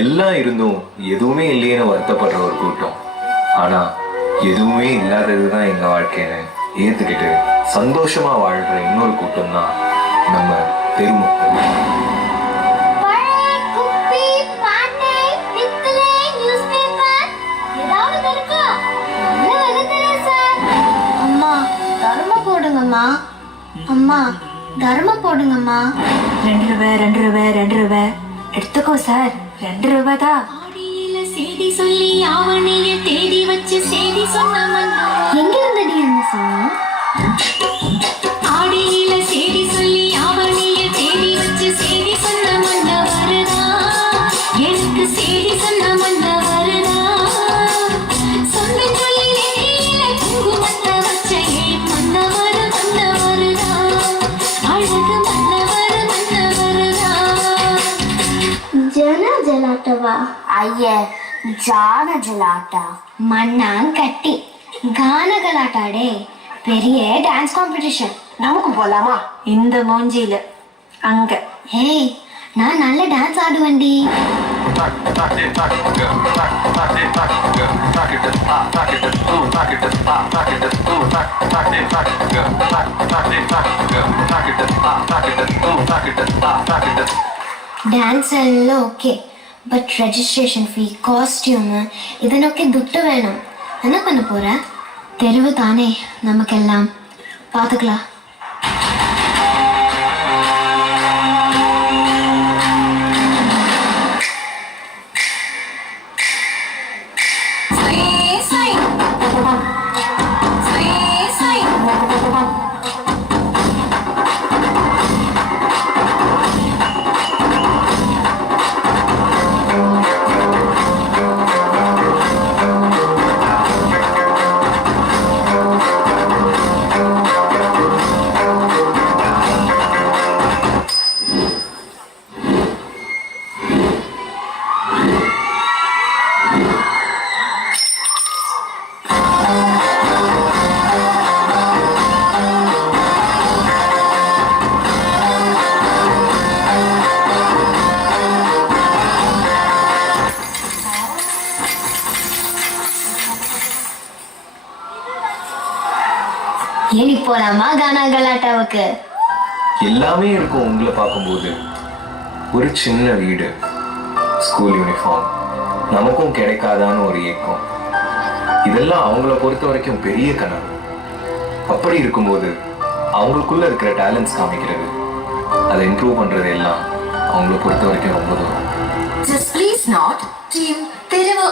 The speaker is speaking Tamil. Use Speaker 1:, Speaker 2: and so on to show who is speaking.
Speaker 1: எல்லாம் இருந்தும் எதுவுமே இல்லையேன்னு வருத்தப்படுற ஒரு கூட்டம். ஆனா எதுவுமே இல்லாததுதான் எங்க வாழ்க்கைன்னு ஏத்துக்கிட்டு சந்தோஷமா வாழ்ற இன்னொரு கூட்டம் தான் நம்ம
Speaker 2: தர்ம போடுங்கம்மா. அம்மா தர்ம போடுங்கம்மா.
Speaker 3: ரெண்டு ரூபாய் ரெண்டு ரூபாய் ரெண்டு ரூபாய். எடுத்துக்கோ சார் தான்
Speaker 4: ஆடியில செய்தி சொல்லி ஆவணிய தேடி வச்சு செய்தி சொன்ன மன்னா
Speaker 2: எங்க இருந்தடி அந்த ಜಲಾಟವಾ
Speaker 3: ಅಯ್ಯ ಜಾನ ಜಲಾಟ
Speaker 2: மண்ணாங்கட்டி கான கலாட்டாடே பெரிய டான்ஸ் காம்படிஷன்
Speaker 3: நமக்கு போலாமா இந்த மூஞ்சியில அங்க
Speaker 2: ஏய் நான் நல்ல டான்ஸ் ஆடுவேன்டி ಡ್ಯಾನ್ಸ್ ಎಲ್ಲ okay but registration fee costume ഇതിനൊക്കെ ദുട്ട് വേണം എന്നാ പണ പോറ
Speaker 4: തെരുവ് താനേ നമുക്കെല്ലാം പാത്തുക്കളാം
Speaker 2: ஏறி போலாமா கானா கலாட்டாவுக்கு
Speaker 1: எல்லாமே இருக்கும் உங்களை பார்க்கும்போது. ஒரு சின்ன வீடு ஸ்கூல் யூனிஃபார்ம் நமக்கும் கிடைக்காதான்னு ஒரு ஏக்கம். இதெல்லாம் அவங்கள பொறுத்த வரைக்கும் பெரிய கனவு. அப்படி இருக்கும்போது அவங்களுக்குள்ள இருக்கிற டேலண்ட்ஸ் காமிக்கிறது. அதை இம்ப்ரூவ் பண்றது எல்லாம் அவங்கள பொறுத்த வரைக்கும் ரொம்ப தூரம்.
Speaker 4: Just please not team தெருவு